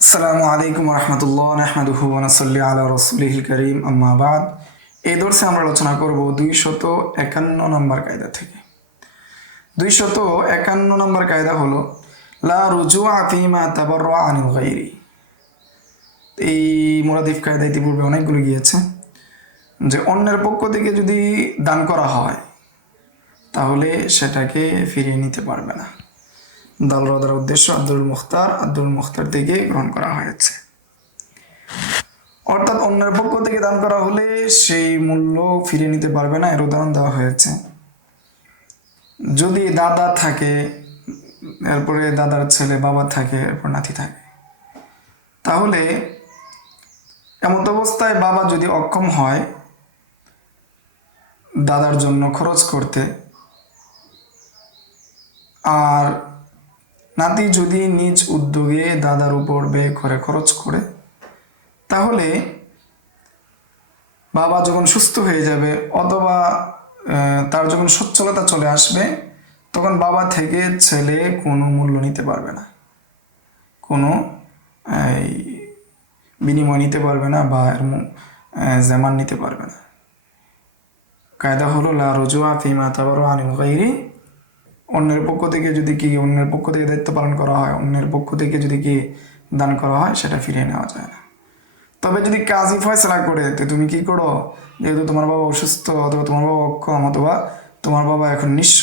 আসসালামু আলাইকুম রহমতুল্লাহ নাহমাদুহু ওয়া নুসাল্লি আলা রাসূলিহিল কারীম আম্মা বাদ। এই দর্সে আমরা আলোচনা করব 251 নম্বর কায়দা থেকে। 251 নম্বর কায়দা হলো লা রুজুআ ফীমা তাবাররা আনিল গায়রি। এই মুরাদিফ কায়দা ইতিপূর্বে অনেকগুলো গিয়েছে যে অন্যের পক্ষ থেকে যদি দান করা হয় তাহলে সেটাকে ফিরিয়ে নিতে পারবে না। দাল রদার উদ্দেশ্য আব্দুল মুখতার থেকে গ্রহণ করা হয়েছে। অর্থাৎ অন্যের পক্ষ থেকে দান করা হলে সেই মূল্য ফিরিয়ে নিতে পারবে না, এর উদাহরণ দেওয়া হয়েছে। যদি দাদা থাকে, এরপরে দাদার ছেলে, বাবা থাকে, এরপর নাতি থাকে, তাহলে এমন অবস্থায় বাবা যদি অক্ষম হয় দাদার জন্য খরচ করতে, আর নাতি যদি নিজ উদ্যোগে দাদার উপর ব্যয় করে খরচ করে, তাহলে বাবা যখন সুস্থ হয়ে যাবে অথবা তার যখন সচ্ছলতা চলে আসবে, তখন বাবা থেকে ছেলে কোনো মূল্য নিতে পারবে না, কোনো বিনিময় নিতে পারবে না বা জামান নিতে পারবে না। কায়দা হলো লা রুজুআ ফীমা তাবাররা আনিল গায়রি। অন্যের পক্ষ থেকে যদি অন্যের পক্ষ থেকে দায়িত্ব পালন করা হয়, অন্যের পক্ষ থেকে যদি দান করা হয়, সেটা ফিরিয়ে নেওয়া যায় না। তবে যদি কাজী ফয়সলা করে তো তুমি কি করো, যেহেতু তোমার বাবা অসুস্থ অথবা তোমার বাবা অক্ষম অথবা তোমার বাবা এখন নিঃস্ব,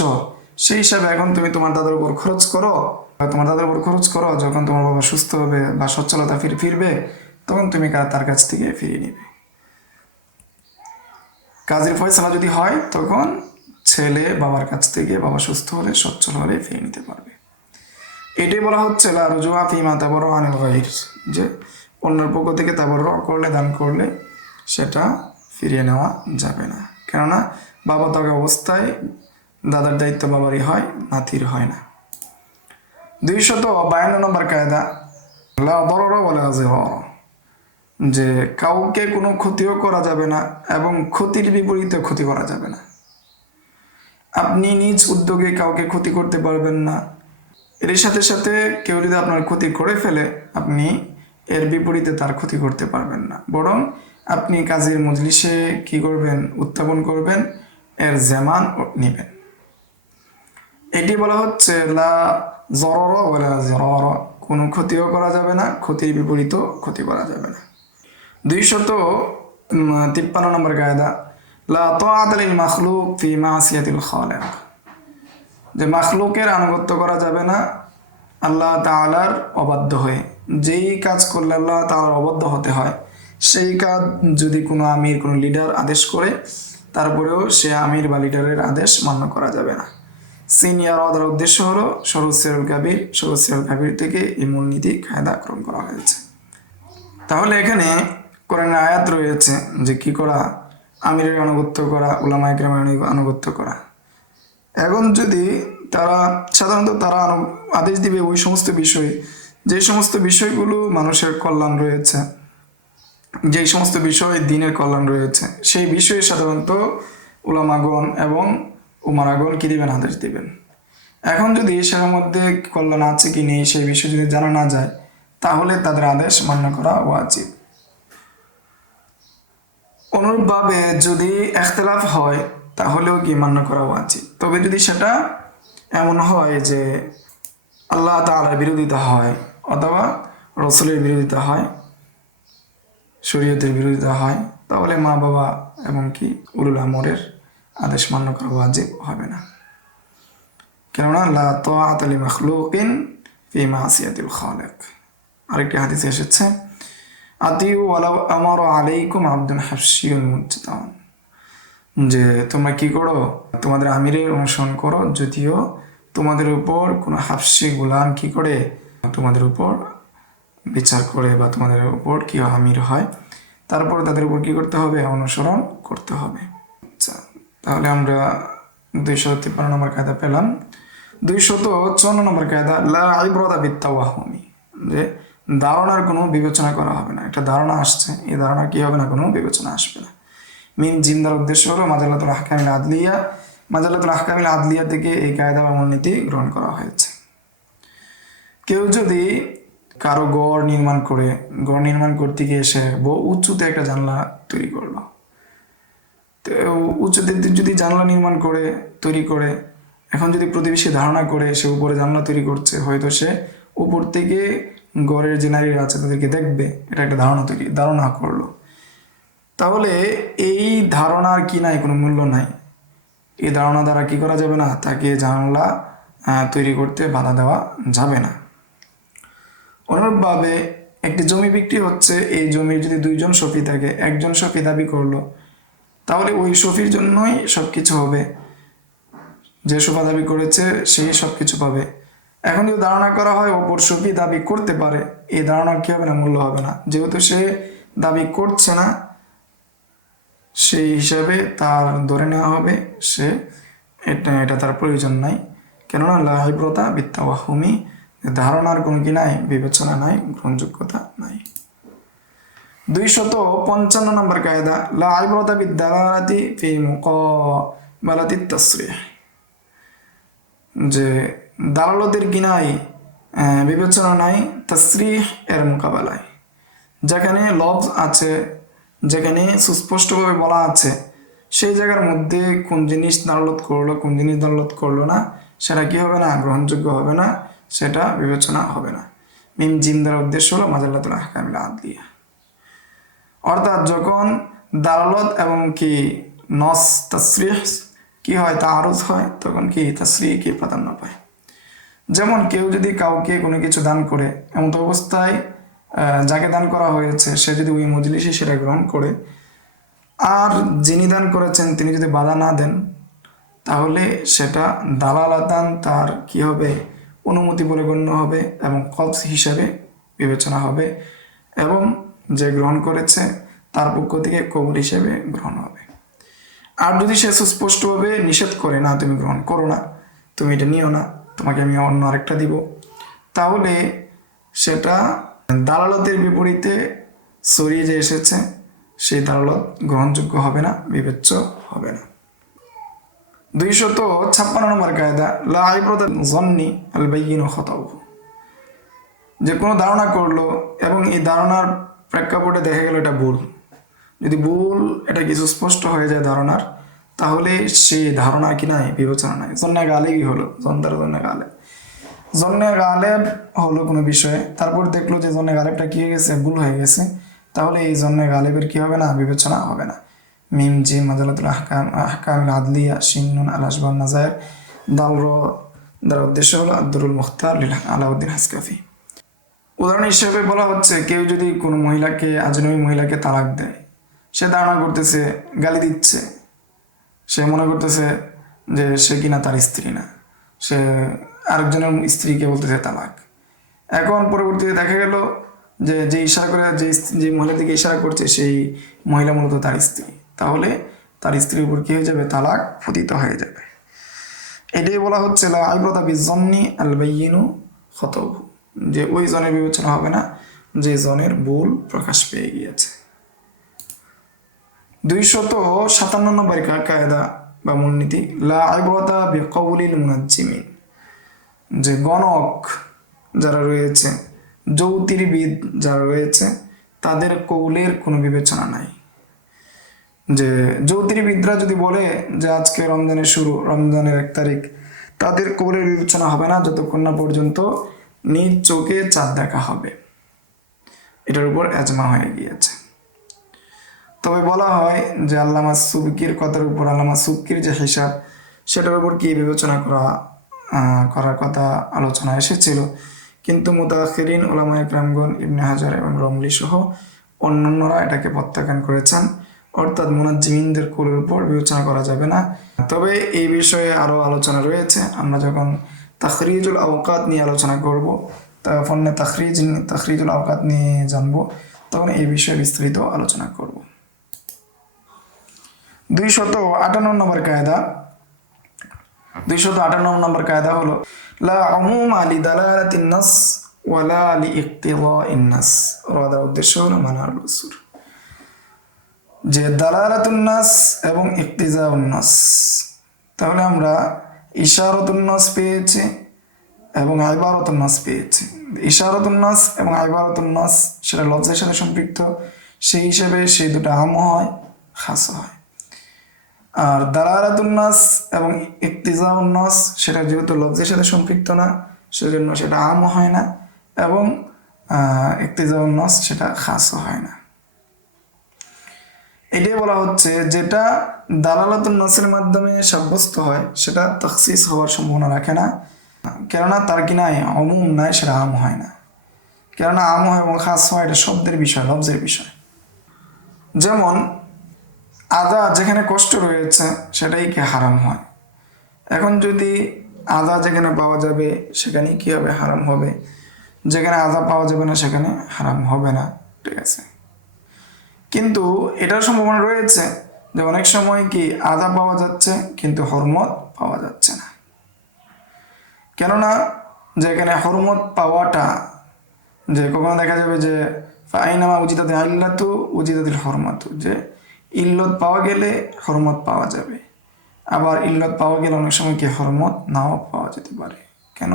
সেই হিসাবে এখন তুমি তোমার দাদার উপর খরচ করো, যখন তোমার বাবা সুস্থ হবে বা সচ্ছলতা ফিরবে, তখন তুমি তার কাছ থেকে ফিরিয়ে নিবে। কাজীর ফয়সলা যদি হয় তখন ছেলে বাবার কাছ থেকে বাবা সুস্থ হলে সচ্ছল হলে ফিরিয়ে নিতে পারবে। এটাই বলা হচ্ছে লা রুজুআ ফীমা তাবাররা আনিল গায়র, যে অন্যের পক্ষ থেকে তাবাররা করলে, দান করলে সেটা ফিরিয়ে নেওয়া যাবে না। কেননা বাবা থাকা অবস্থায় দাদার দায়িত্ব বাবারই হয়, নাতির হয় না। 252 নম্বর কায়দা লা দারারা ওয়া লা যিরার, যে কাউকে কোনো ক্ষতিও করা যাবে না এবং ক্ষতির বিপরীতে ক্ষতি করা যাবে না। আপনি নিজ উদ্যোগে কাউকে ক্ষতি করতে পারবেন না, এর সাথে সাথে কেউ যদি আপনার ক্ষতি করে ফেলে আপনি এর বিপরীতে তার ক্ষতি করতে পারবেন না, বরং আপনি কাজীর মজলিসে কি করবেন, উত্থাপন করবেন, এর জামান নেবেন। এটি বলা হচ্ছে লা যরারা ওয়া লা যিরার, কোনো ক্ষতিও করা যাবে না, ক্ষতির বিপরীতও ক্ষতি করা যাবে না। 253 নম্বর কায়দা লা তাআতা লিল মাখলুক ফি মাসিয়াতিল খালিক, যে মাখলুকের আনুগত্য করা যাবে না আল্লাহ তাআলার অবাধ্য হয়ে। যেই কাজ করলে আল্লাহ তাআলার অবাধ্য হতে হয়, সেই কাজ যদি কোনো আমির, কোনো লিডার আদেশ করে, তারপরেও সে আমির বা লিডারের আদেশ মান্য করা যাবে না। সিনিয়র অর্ডার উদ্দেশ্য হলো সরুল কাবির থেকে এই মূলনীতি কায়দা গ্রহণ করা হয়েছে। তাহলে এখানে কোরআনের আয়াত রয়েছে যে কি করা, আমিরের আনুগত্য করা, উলামায়ে কেরামের আনুগত্য করা। এখন যদি সাধারণত তারা আদেশ দিবে ওই সমস্ত বিষয়, যে সমস্ত বিষয়গুলো মানুষের কল্যাণ রয়েছে, যেই সমস্ত বিষয় দিনের কল্যাণ রয়েছে, সেই বিষয়ে সাধারণত উলামাগণ এবং উমারাগণ কি দিবেন, আদেশ দিবেন। এখন যদি সেটার মধ্যে কল্যাণ আছে কি নেই সেই বিষয় যদি জানা না যায়, তাহলে তাদের আদেশ মান্য করা ওয়াজিব। অনুরূপভাবে যদি ইখতিলাফ হয় তাহলেও কি মান্য করা উচিত। তবে যদি সেটা এমন হয় যে আল্লাহ তাআলার বিরোধিতা হয় অথবা রাসূলের বিরোধিতা হয়, শরীয়তের বিরোধিতা হয়, তাহলে মা বাবা এবং কি উলুল আমরের আদেশ মান্য করা ওয়াজিব হবে না। কেননা লা তাআতা লি মাখলুকিন ফি মাসিয়াতিল খালিক। আরেকটি হাদিসে এসেছে আতিউ ওয়ালাউ আমারা আলাইকুম আবদুন হাবশিয়ুন মুজতাম, যে তোমরা কি করো, তোমাদের আমিরের অনুসরণ করো, যদিও তোমাদের উপর কোনো হাবশি গোলাম কি করে, তোমাদের উপর বিচার করে বা তোমাদের উপর কি আমির হয়, তারপর তাদের উপর কি করতে হবে, অনুসরণ করতে হবে। আচ্ছা, তাহলে আমরা 253 নম্বর কায়দা পেলাম। 254 নম্বর কায়দা লা ইবরাতা বিত্তাওয়াহুমি, যে ধারণার কোনো বিবেচনা করা হবে না। একটা ধারণা আসছে, এই ধারণা কি হবে না, কোনো বিবেচনা আসবে না। মিন জিন্দার উদ্দেশ্য হলো মাজালাতুল আহকামিল আদলিয়া থেকে এই কায়দা বা মূলনীতি গ্রহণ করা হয়েছে। কেউ যদি কারো গড় নির্মাণ করতে গিয়ে সে বহু উঁচুতে একটা জানলা তৈরি করলো। তো উঁচুতে যদি জানলা নির্মাণ করে তৈরি করে, এখন যদি প্রতিবেশী ধারণা করে সে উপরে জানলা তৈরি করছে, হয়তো সে উপর থেকে গড়ের যে নারীরা আছে তাদেরকে দেখবে, এটা একটা ধারণা করলো। তাহলে এই ধারণার কি নাই, কোনো মূল্য নাই। এই ধারণা দ্বারা কি করা যাবে না, তাকে জানলা তৈরি করতে বাধা দেওয়া যাবে না। অনুরূপভাবে একটি জমি বিক্রি হচ্ছে, এই জমির যদি দুইজন সফি থাকে, একজন সফি দাবি করলো, তাহলে ওই সফির জন্যই সব কিছু হবে। যে সোফা দাবি করেছে সেই সব কিছু পাবে। এখন যদি ধারণা করা হয় ওপর সফি দাবি করতে পারে, এই ধারণার কি হবে না, মূল্য হবে না। যেহেতু সে দাবি করছে না, সেই হিসাবে তার ধরে নেওয়া হবে সে এটা তার প্রয়োজন নাই। কেননা লা ইব্রতা বিত্তাওয়াহুমি, ধারণার কোনো কি নাই, বিবেচনা নাই, গ্রহণযোগ্যতা নাই। 255 নম্বর কায়দা, লা ইব্রতা বিদ্দালালাতি ফি মুকাবালাতি তাসরিহ, যে দালালতের কি নাই, বিবেচনা নাই তাসরিহ এর মোকাবেলায়। যেখানে লফজ আছে, যেখানে সুস্পষ্টভাবে বলা আছে, সেই জায়গার মধ্যে কোন জিনিস দালালত করলো, কোন জিনিস দালালত করলো না, সেটা কি হবে না, গ্রহণযোগ্য হবে না, সেটা বিবেচনা হবে না। মিম জিম দ্বারা উদ্দেশ্য হলো মাজাল্লাতুল আহকামিল আদলিয়া। অর্থাৎ যখন দালালত এবং কি নস তাসরিহ কি হয়, তাআরুজ হয়, তখন কি তাসরিহ কি প্রাধান্য পায়। যেমন কেউ যদি কাউকে কোনো কিছু দান করে, এমন অবস্থায় যাকে দান করা হয়েছে সে যদি ওই মজলিসে সেটা গ্রহণ করে, আর যিনি দান করেছেন তিনি যদি বাধা না দেন, তাহলে সেটা দালালাতান তার কি হবে, অনুমতি বলে গণ্য হবে এবং কবজ হিসাবে বিবেচনা হবে, এবং যে গ্রহণ করেছে তার পক্ষ থেকে কবুল হিসেবে গ্রহণ হবে। আর যদি সে সুস্পষ্টভাবে নিষেধ করে, না তুমি গ্রহণ করো না, তুমি এটা নিও না, তোমাকে আমি অন্য আরেকটা দিব, তাহলে সেটা দালালতের বিপরীতে সরিয়ে যে এসেছে, সেই দালালত গ্রহণযোগ্য হবে না, বিবেচ্য হবে না। 256 নম্বর কায়দা, লা ইব্রাতা যন্নি আল বাইয়িনু খাতাউহু, যে কোনো ধারণা করলো এবং এই ধারণার প্রেক্ষাপটে দেখা গেল এটা ভুল। যদি ভুল এটা কিছু স্পষ্ট হয়ে যায় ধারণার, তাহলে সেই ধারণা কি নাই, বিবেচনা নাই। জন্নে গালেবই হলো, জন্নে গালেব হলো কোনো বিষয়ে, তারপর দেখলো যে জন্নে গালেবটা কি হয়ে গেছে, ভুল হয়ে গেছে, তাহলে এই জন্নে গালেবের কি হবে না, বিবেচনা হবে না। মিম জিম মাজালাতুল আহকামিল আদলিয়া, শিন নুন আল আসবাব নাজায়ের, দাল র দ্বারা উদ্দেশ্য হলো আদ-দুরুল মুখতার লিল আলাউদ্দিন হাসকাফি। উদাহরণ হিসেবে বলা হচ্ছে, কেউ যদি কোনো মহিলাকে, আজনবী মহিলাকে তালাক দেয়, সে ধারণা করতেছে, গালি দিচ্ছে, সে মনে করতেছে যে সে কিনা তার স্ত্রী না, সে আরেকজনের স্ত্রীকে বলতেছে তালাক। এখন পরবর্তীতে দেখা গেল যে যে ইশারা করে, যে মহিলার দিকে ইশারা করছে সেই মহিলা মূলত তার স্ত্রী, তাহলে তার স্ত্রীর উপর কি হয়ে যাবে, তালাক পতিত হয়ে যাবে। এটাই বলা হচ্ছে লা ইব্রাতা বিযন্নি আল বাইয়িনু খাতাউহু, যে ওই জনের বিবেচনা হবে না যে জনের ভুল প্রকাশ পেয়ে গিয়েছে। 257 নম্বর কায়দা বা মূলনীতি, লা ইব্রাতা বিকাউলিল মুনাজ্জিমিন, যে গণক যারা রয়েছে, জ্যোতির্বিদ যারা রয়েছে, তাদের কৌলের কোনো বিবেচনা নাই। যে জ্যোতির্বিদরা যদি বলে যে আজকে রমজানের শুরু, রমজানের 1 তারিখ, তাদের কৌলের বিবেচনা হবে না যতক্ষণ না পর্যন্ত নিজ চোখে চাঁদ দেখা হবে। এটার উপর এজমা হয়ে গিয়েছে। তবে বলা হয় যে আল্লামা সুবকির কথার উপর, আল্লামা সুবকির যে হিসাব, সেটার উপর কি বিবেচনা করার কথা আলোচনা এসেছিল, কিন্তু মুতাআখিরিন উলামায়ে কেরামগণ ইবনে হাজার এবং রমলি সহ অন্যান্যরা এটাকে প্রত্যাখ্যান করেছেন। অর্থাৎ মুনাজ্জিমিনদের কৌলের উপর বিবেচনা করা যাবে না। তবে এই বিষয়ে আরও আলোচনা রয়েছে, আমরা যখন তাখরিজুল আওকাত নিয়ে আলোচনা করব, তখন তাখরিজুল আওকাত নিয়ে জানবো, তখন এই বিষয়ে বিস্তারিত আলোচনা করব। 258 নম্বর কায়দা, 258 নম্বর কায়দা হলো, লা উমুমা লিদালালাতিন নাস ওয়ালা লিইক্তিদাইন নাস, রাদার উদ্দেশ্য হলো মানারুল উসুর, যে দালালাতুন নাস এবং ইক্তিজাউন নাস, তাহলে আমরা ইশারাতুন নাস পেয়েছি এবং ইবারাতুন নাস পেয়েছি। ইশারাতুন নাস এবং ইবারাতুন নাস সেটা লফজের সাথে সম্পৃক্ত, সেই হিসেবে সেই দুটো আমও হয়, খাসও হয়। আর দালালাতুন নাস এবং ইক্তিজাউন নাস সেটা যেহেতু লফজের সাথে সম্পৃক্ত না, সেজন্য সেটা আমও হয় না, এবং ইক্তিজাউন নাস সেটা খাসও হয় না। এটাই বলা হচ্ছে যেটা দালালাতুন নাসের মাধ্যমে সাব্যস্ত হয় সেটা তাখসিস হওয়ার সম্ভাবনা রাখে না, কেননা তার কি নাই, অমুম নাই, সেটা আম হয় না। কেননা আম হয় এবং খাস হয়, এটা শব্দের বিষয়, লফজের বিষয়। যেমন আদা যেখানে কষ্ট রয়েছে সেটাই কি হারাম হয়। এখন যদি আদা যেখানে পাওয়া যাবে সেখানেই কি হবে, হারাম হবে। যেখানে আদা পাওয়া যাবে না সেখানে হারাম হবে না, ঠিক আছে। কিন্তু এটার সম্ভাবনা রয়েছে যে অনেক সময় কি আদা পাওয়া যাচ্ছে কিন্তু হরমত পাওয়া যাচ্ছে না। কেননা যেখানে হরমত পাওয়াটা, যে কখনো দেখা যাবে যে ফাইনামা উজিতাতে আল্লাতু উজিতাতিল হরমাতু, যে ইল্লত পাওয়া গেলে হরমত পাওয়া যাবে, আবার ইল্লত পাওয়া গেলে অনেক সময় কি হরমত নাও পাওয়া যেতে পারে। কেন?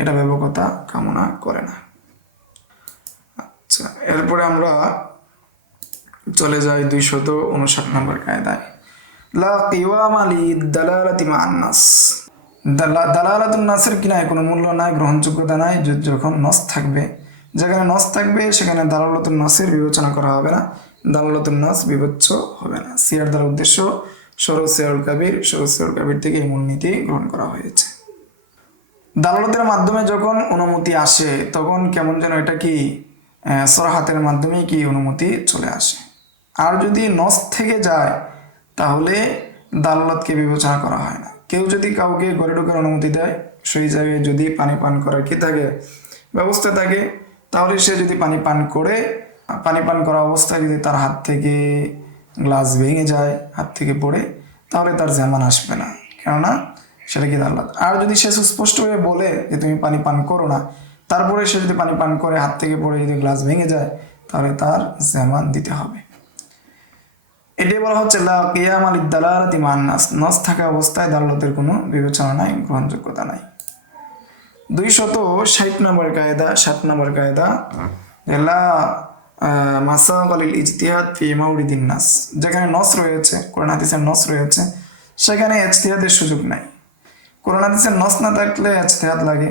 এটা ব্যাপকতা কামনা করে না। আচ্ছা, এরপরে আমরা চলে যাই 259 নম্বর কায়দায়। লা কিওয়ামা লিদালালাতি মা'আন নাস। দালালাতুন নাসের কি নাই, কোনো মূল্য নাই, গ্রহণযোগ্যতা নাই। যখন নস থাকবে, যেখানে নস থাকবে সেখানে দালালাতুন নাসের বিবেচনা করা হবে না, দালালাতুন নাস বিবেচ্য হবে না। সিয়ার দ্বারা উদ্দেশ্য সরল সিয়ারুল কাবির, সরল সিয়ারুল কাবির থেকে এই মূলনীতি গ্রহণ করা হয়েছে। দালালতের মাধ্যমে যখন অনুমতি আসে তখন কেমন যেন এটা কি সরাহাতের মাধ্যমেই কি অনুমতি চলে আসে। আর যদি নস থেকে যায় তাহলে দালালতকে বিবেচনা করা হয় না। কেউ যদি কাউকে ঘরে ঢোকার অনুমতি দেয়, সেই জায়গায় যদি পানি পান করার কি থাকে, ব্যবস্থা থাকে, তাহলে সে যদি পানি পান করে, পানি পান করা অবস্থায় যদি তার হাত থেকে গ্লাস ভেঙে যায়, হাত থেকে পড়ে, তাহলে তার জামান আসবে না, কেননা সেটা কি দালালত। আর যদি সে সুস্পষ্টভাবে বলে যে তুমি পানি পান করো না, তারপরে সে যদি পানি পান করে হাত থেকে পড়ে যদি গ্লাস ভেঙে যায়, তাহলে তার জামান দিতে হবে। এটাই বলা হচ্ছে লা কিয়ামা লিদালালাতি মা'আন নাস, নস থাকা অবস্থায় দালালতের কোনো বিবেচনা নাই, গ্রহণযোগ্যতা নাই। 260 নম্বর কায়দা, 7 নম্বর কায়দা, লা মাসাগালিল ইজতিহাদ ফি মাওরিদিন নাস। যেখানে নস রয়েছে, কোরআন হাদিসের নস রয়েছে, সেখানে ইজতিহাদের সুযোগ নাই। কোরআন হাদিসের নস না থাকলে ইজতিহাদ লাগে,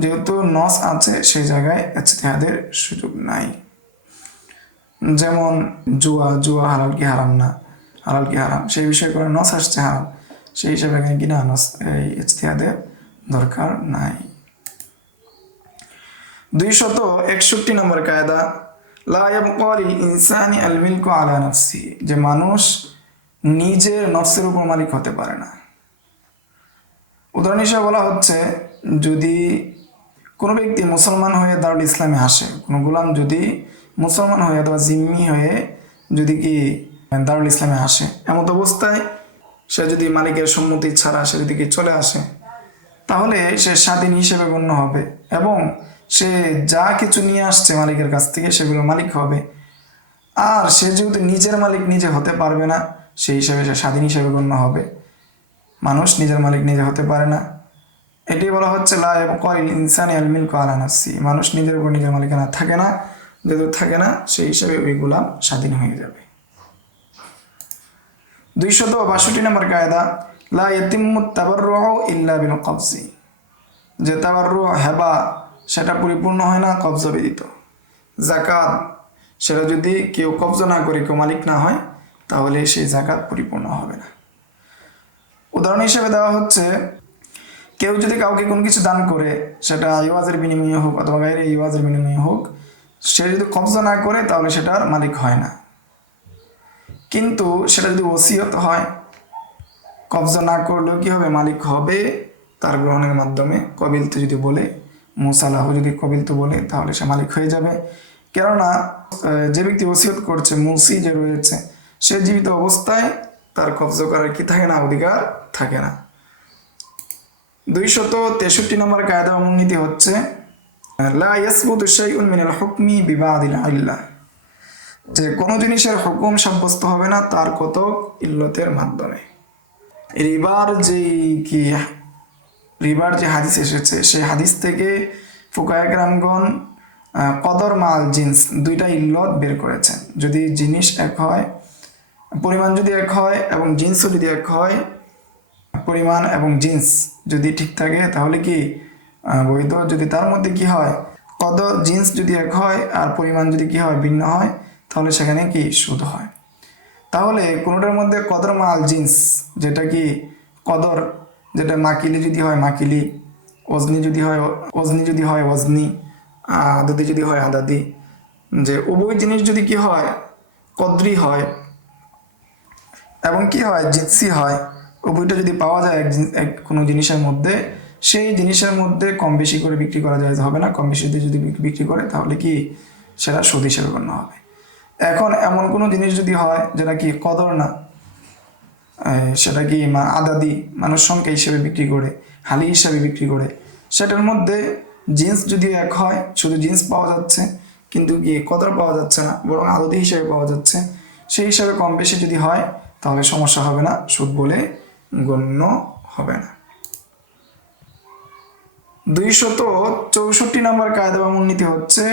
যেহেতু নস আছে সেই জায়গায় ইজতিহাদের সুযোগ নাই। যেমন জুয়া হালাল কি হারাম না, হালাল কি হারাম, সেই বিষয়ে করে নস আসছে হারাম, সেই হিসাবে এখানে কিনা নস এই ইজতিহাদের দরকার নাই। 261 নম্বর কায়দা, লা ইয়াবকা লিল ইনসানি আল মিলকু আলা নাফসি, যে মানুষ নিজের নফসের উপর মালিক হতে পারে না। উদাহরণ হিসেবে বলা হচ্ছে, যদি কোনো ব্যক্তি মুসলমান হয়ে দারুল ইসলামে আসে, কোনো গোলাম যদি মুসলমান হয়ে অথবা জিম্মি হয়ে যদি কি দারুল ইসলামে আসে, এমত অবস্থায় সে যদি মালিকের সম্মতি ছাড়া সে যদি কি চলে আসে, তাহলে সে স্বাধীন হিসেবে গণ্য হবে এবং সে যা কিছু নিয়ে আসছে মালিকের কাছ থেকে সেগুলো মালিক হবে। আর সে যেহেতু নিজের মালিক নিজে হতে পারবে না, সেই হিসাবে সে স্বাধীন হিসেবে গণ্য হবে। মানুষ নিজের মালিক নিজে হতে পারে না, এটি বলা হচ্ছে লা ইয়াবকা লিল ইনসানি আল মিলকু আলা নাফসি, মানুষ নিজের উপর নিজের মালিকানা থাকে না, যেহেতু থাকে না সেই হিসাবে ওই গোলাম স্বাধীন হয়ে যাবে। 262 নম্বর কায়দা, লা ইয়াতিম্মু তাবাররুউ ইল্লা বিল কবজি, যে তাবাররু হেবা সেটা পরিপূর্ণ হয় না কবজা ব্যতীত। যাকাত সেটা যদি কেউ কবজা না করে, কেউ মালিক না হয়, তাহলে সেই যাকাত পরিপূর্ণ হবে না। উদাহরণ হিসেবে দেওয়া হচ্ছে, কেউ যদি কাউকে কোনো কিছু দান করে, সেটা ইওয়াজের বিনিময়ে হোক অথবা গায়রে ইওয়াজের বিনিময়ে হোক, সে যদি কবজা না করে তাহলে সেটার মালিক হয় না। কিন্তু সেটা যদি ওসিয়ত হয়, কবজা না করলেও কি হবে, মালিক হবে তার গ্রহণের মাধ্যমে। কবিলতু যদি বলে, মুসালাহ যদি কবিলতু বলে, তাহলে সে মালিক হয়ে যাবে। কেননা যে ব্যক্তি ওসিয়ত করছে, মুসি যে রয়েছে, সে জীবিত অবস্থায় তার কবজা করার কি থাকে না, অধিকার থাকে না। 263 নম্বর কায়দা মূলনীতি হচ্ছে, লা ইয়াসবুতু শাইউন মিনাল হুকমি বিবাদিল ইল্লাহ, যে কোনো জিনিসের হুকুম সাব্যস্ত হবে না তার কতক ইল্লতের মাধ্যমে। রিবার যে হাদিস এসেছে, সেই হাদিস থেকে ফুকায়ে কেরামগণ কদর মাল জিন্স দুইটা ইল্লত বের করেছেন। যদি জিনিস এক হয়, পরিমাণ যদি এক হয় এবং জিন্সও যদি এক হয়, পরিমাণ এবং জিন্স যদি ঠিক থাকে তাহলে কি বৈধ। যদি তার মধ্যে কি হয়, কদর জিন্স যদি এক হয় আর পরিমাণ যদি কি হয় ভিন্ন হয়, তাহলে সেখানে কি সুদ হয়। তাহলে কোনোটার মধ্যে কদর মাল জিন্স, যেটা কি কদর, যেটা মাকিলি যদি হয় মাকিলি, ওজনি যদি হয় ওজনি, যদি হয় ওজনি, আদাদি যদি হয় আদাদি, যে উভয় জিনিস যদি কি হয় কদরি হয় এবং কি হয় জিন্সি হয়, উভয়টা যদি পাওয়া যায় এক কোনো জিনিসের মধ্যে, সেই জিনিসের মধ্যে কম বেশি করে বিক্রি করা যায় হবে না। কম বেশি যদি বিক্রি করে তাহলে কি সেটা সুদ হিসেবে গণ্য হবে। এখন এমন কোনো জিনিস যদি হয় যেটা কি কদর না, সেটা কি আদাদি মানুষ সংখ্যা হিসেবে বিক্রি করে, হালি হিসাবে বিক্রি করে, সেটার মধ্যে জিন্স যদি এক হয়, শুধু জিন্স পাওয়া যাচ্ছে কিন্তু কি কদর পাওয়া যাচ্ছে না, বরং আদাদি হিসেবে পাওয়া যাচ্ছে, সেই হিসাবে কম বেশি যদি হয় তাহলে সমস্যা হবে না, সুদ বলে গণ্য হবে না। 264 নম্বর কায়দা বা মূলনীতি হচ্ছে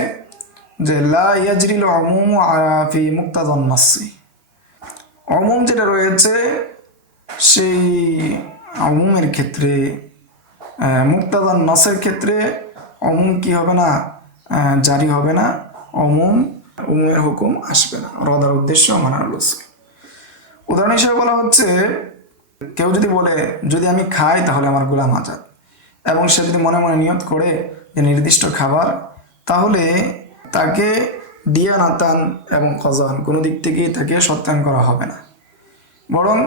যে লা ইয়াজরিল উমুমু ফি মুক্তাদান নাসি। উমুম যেটা রয়েছে সেই উমুমের ক্ষেত্রে, মুক্তাদান নাসের ক্ষেত্রে উমুম কি হবে না, জারি হবে না। উমুমের হুকুম আসবে না, রদার উদ্দেশ্য মানার লসে। উদাহরণ হিসেবে বলা হচ্ছে, কেউ যদি বলে যদি আমি খাই তাহলে আমার গোলাম আজাদ, এবং সে যদি মনে মনে নিয়ত করে যে নির্দিষ্ট খাবার, তাহলে তাকে দিয়ানাতান এবং কজান কোনো দিক থেকেই তাকে সত্যায়ন করা হবে না, বরং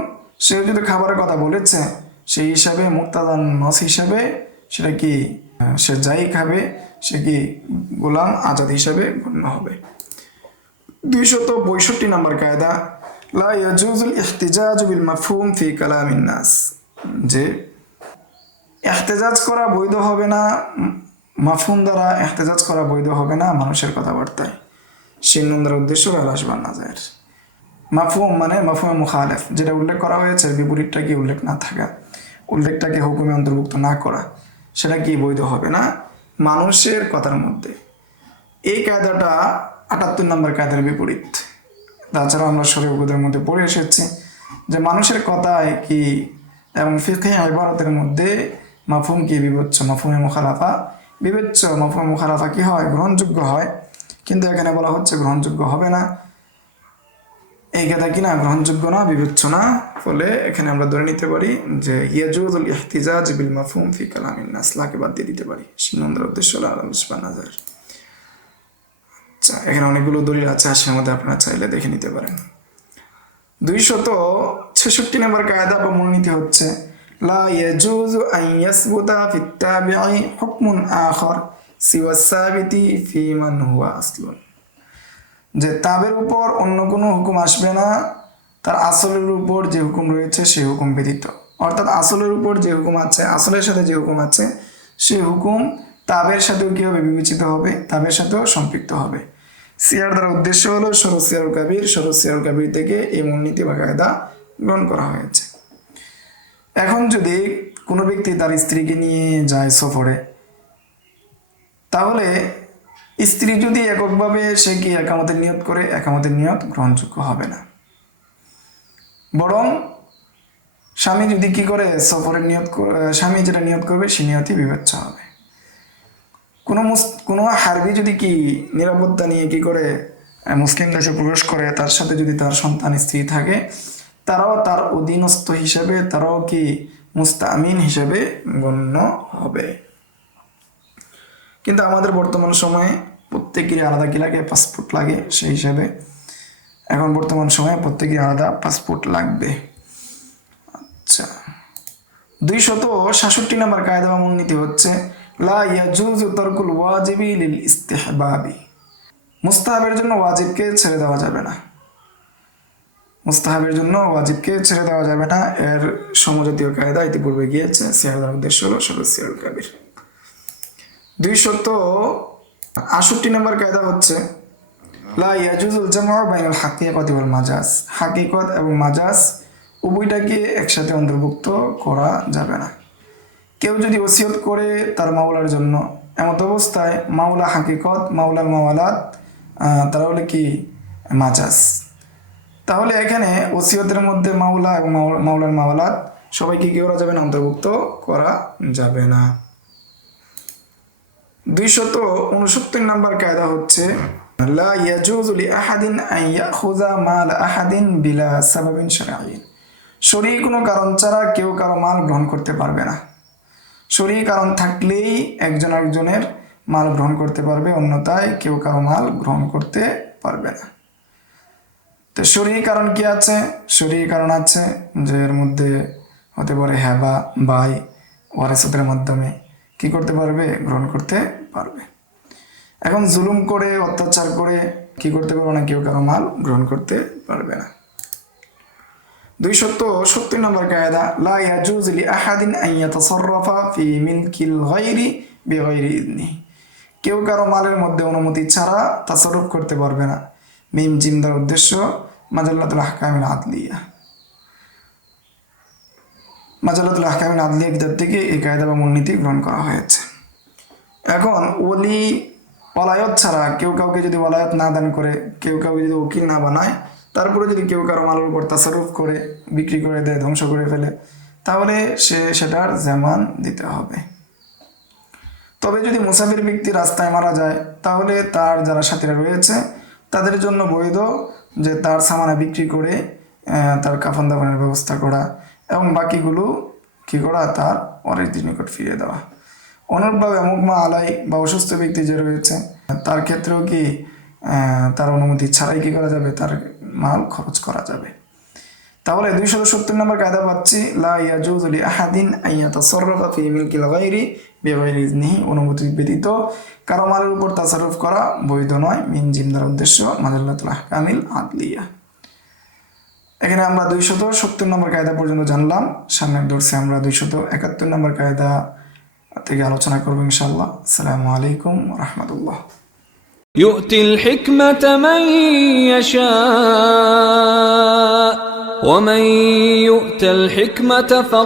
সে যদি খাবারের কথা বলেছে সেই হিসাবে মুক্তাদান নস হিসাবে সেটা কি সে যাই খাবে সে কি গোলাম আজাদ হিসাবে গণ্য হবে। 262 নম্বর কায়দা লা ইয়াজুজুল ইহতিজাজ বিল মাফহুম ফি কালামিন নাস, যে ইহতেজাজ করা বৈধ হবে না, মাফহুম দ্বারা ইহতেজাজ করা বৈধ হবে না মানুষের কথাবার্তায়। শিন্নুন দ্বারা উদ্দেশ্য আলাস বা নাজায়ের। মাফহুম মানে মাফহুমে মুখালেফ, যেটা উল্লেখ করা হয়েছে বিপরীতটা কি উল্লেখ না থাকা, উল্লেখটাকে হুকুমে অন্তর্ভুক্ত না করা, সেটা কি বৈধ হবে না মানুষের কথার মধ্যে। এই কায়দাটা 78 নম্বর কায়দার বিপরীত। তাছাড়া আমরা শরীয়তের মধ্যে পড়ে এসেছি যে মানুষের কথায় কি এবং ফিকহে ইবারতের মধ্যে মাফহুম কি বিবেচ্য, মাফহুমে মুখালাফা বিবেচ্য, মাফহুমে মুখালাফা কি হয় গ্রহণযোগ্য হয়, কিন্তু এখানে বলা হচ্ছে গ্রহণযোগ্য হবে না। এই কথা কিনা গ্রহণযোগ্য না, বিবেচ্য না, ফলে এখানে আমরা ধরে নিতে পারি যে ইয়াজুজুল ইহতিজাজ বিল মাফহুম ফি কালামিন নাস, লাকে বাদ দিয়ে দিতে পারি। শিন্নুনদের উদ্দেশ্য হলো আলাস বা নাজায়ের। আচ্ছা, এখানে অনেকগুলো দলিল আছে, আসের মধ্যে আপনারা চাইলে দেখে নিতে পারেন। 266 নম্বর কায়দা বা মূলনীতি হচ্ছে লা ইয়াজুজু আন ইয়াসবুতা ফিত তাবিঈ হুকমুন আখার সিওয়া সাবিতি ফি মান হুয়া আসলুন, যে তাবের উপর অন্য কোনো হুকুম আসবে না তার আসলের উপর যে হুকুম রয়েছে সেই হুকুম ব্যতীত। অর্থাৎ আসলের উপর যে হুকুম আছে, আসলের সাথে যে হুকুম আছে সেই হুকুম তাবের সাথেও কি হবে বিবেচিত হবে, তাবের সাথেও সম্পৃক্ত হবে। সিয়ার দ্বারা উদ্দেশ্য হলো সরু সিয়ারুল কাবির, সরু সিয়ারুল কাবির থেকে এই মূলনীতি বা কায়দা গ্রহণ করা হয়েছে। এখন যদি কোনো ব্যক্তি তার স্ত্রীকে নিয়ে যায় সফরে, তাহলে স্ত্রী যদি এককভাবে সে কি একামতের নিয়ত করে, একামতের নিয়ত গ্রহণযোগ্য হবে না, বরং স্বামী যদি কি করে সফরের নিয়ত, স্বামী যেটা নিয়ত করবে সে নিয়তই বিবেচ্য হবে। কোনো হারবি যদি কি নিরাপত্তা নিয়ে কি করে মুসলিম দেশে প্রবেশ করে, তার সাথে যদি তার সন্তান স্ত্রী থাকে, তারাও তার অধীনস্থ হিসেবে, তারাও কি মুস্তামিন হিসেবে গণ্য হবে। কিন্তু আমাদের বর্তমান সময়ে প্রত্যেকেরই আলাদা কি লাগে, পাসপোর্ট লাগে, সেই হিসাবে এখন বর্তমান সময়ে প্রত্যেকেরই আলাদা পাসপোর্ট লাগবে। আচ্ছা, 266 নম্বর কায়দা বা মূলনীতি হচ্ছে লা ইয়াজুজু তারকুল ওয়াজিবি লিল ইস্তিহবাবি, মুস্তাহাবের জন্য ওয়াজিবকে ছেড়ে দেওয়া যাবে না, মুস্তাহাবের জন্য ওয়াজিবকে ছেড়ে দেওয়া যাবে না। এর সমজাতীয় কায়দা ইতিপূর্বে গিয়েছে, সিয়ারুল উদ্দেশ্য হলো সরু সিয়ারুল কাবির। 268 নম্বর কায়দা হচ্ছে লা ইয়াজুজুল জামউ বাইনাল হাকিকতি ওয়াল মাজাজ, হাকিকত এবং মাজাজ উভয়টাকে একসাথে অন্তর্ভুক্ত করা যাবে না। কেউ যদি ওসিয়ত করে তার মাওলার জন্য এমত অবস্থায় মাওলা হাকিকত, মাওলাল মাওয়ালাত তারা হলে কি মাজাজ। তাহলে এখানে ওসিয়তের মধ্যে মাওলা এবং মাওলাল মাওয়ালাত সবাইকে কি করা যাবে না, অন্তর্ভুক্ত করা যাবে না। 269 নম্বর কায়দা হচ্ছে লা ইয়াজুজু লি আহাদিন আন ইয়াখুযা মাল আহাদিন বিলা সাবাবিন শারঈ। শরঈ কোনো কারণ ছাড়া কেউ কারো মাল গ্রহণ করতে পারবে না। শরঈ কারণ থাকলেই একজন আরেকজনের মাল গ্রহণ করতে পারবে, অন্যথায় কেউ কারো মাল গ্রহণ করতে পারবে না। তো শরঈ কারণ কি আছে? শরঈ কারণ আছে যে এর মধ্যে হতে পারে হেবা, বাই, ওয়ারাসাতের মাধ্যমে কি করতে পারবে, গ্রহণ করতে পারবে। এখন জুলুম করে, অত্যাচার করে কি করতে পারবে না, কেউ কারো মাল গ্রহণ করতে পারবে না। 270 নম্বর কায়দা লা ইয়াজুজু লি আহাদিন আন ইয়াতাসাররাফা ফি মিলকিল গায়রি বিগায়রি ইযনিহি। কেউ কারো মালের মধ্যে অনুমতি ছাড়া তাসাররুফ করতে পারবে না। মিম জিম দ্বারা উদ্দেশ্য মাজাল্লাতুল আহকামিল আদলিয়া। মাজাল্লাতুল আহকামিল আদলিয়া কিতাব থেকে এই কায়দা বা মূলনীতি গ্রহণ করা হয়েছে। এখন ওয়ালায়ত ছাড়া কেউ কাউকে যদি ওয়ালায়ত না দান করে, কেউ কাউকে যদি উকিল না বানায়, তারপরে যদি কেউ কারো মালের উপর তাসাররুফ করে, বিক্রি করে দেয়, ধ্বংস করে ফেলে, তাহলে সেটার জামান দিতে হবে। তবে যদি মুসাফির ব্যক্তি রাস্তায় মারা যায়, তাহলে তার যারা সাথীরা রয়েছে তাদের জন্য বৈধ যে তার সামানা বিক্রি করে তার কাফন দাফনের ব্যবস্থা করা এবং বাকিগুলো কি করা, তার ওয়ারিসদের নিকট ফিরিয়ে দেওয়া। অনুরূপভাবে মুগমা আলাই বা অসুস্থ ব্যক্তি যে রয়েছে তার ক্ষেত্রেও কি তার অনুমতি ছাড়াই কি করা যাবে, তার মাল খরচ করা যাবে। তাহলে 270 নম্বর কায়দা পাচ্ছি লা ইয়াজুজু লি আহাদিন আন ইয়াতাসাররাফা ফি মিলকিল গায়রি বিগায়রি ইযনিহি। অনুমতি ব্যতীত কারো মালের উপর তাসাররুফ করা বৈধ নয়। মিন জিম দ্বারা উদ্দেশ্য মাজাল্লাতুল আহকামিল আদলিয়া। এখানে আমরা 270 নম্বর কায়দা পর্যন্ত জানলাম। সামনের দর্শে আমরা 271 নম্বর কায়দা থেকে আলোচনা করব ইনশাআল্লাহ। আসসালামু আলাইকুম ওয়া রাহমাতুল্লাহ। يؤتي الحكمة من يشاء ومن يؤت الحكمة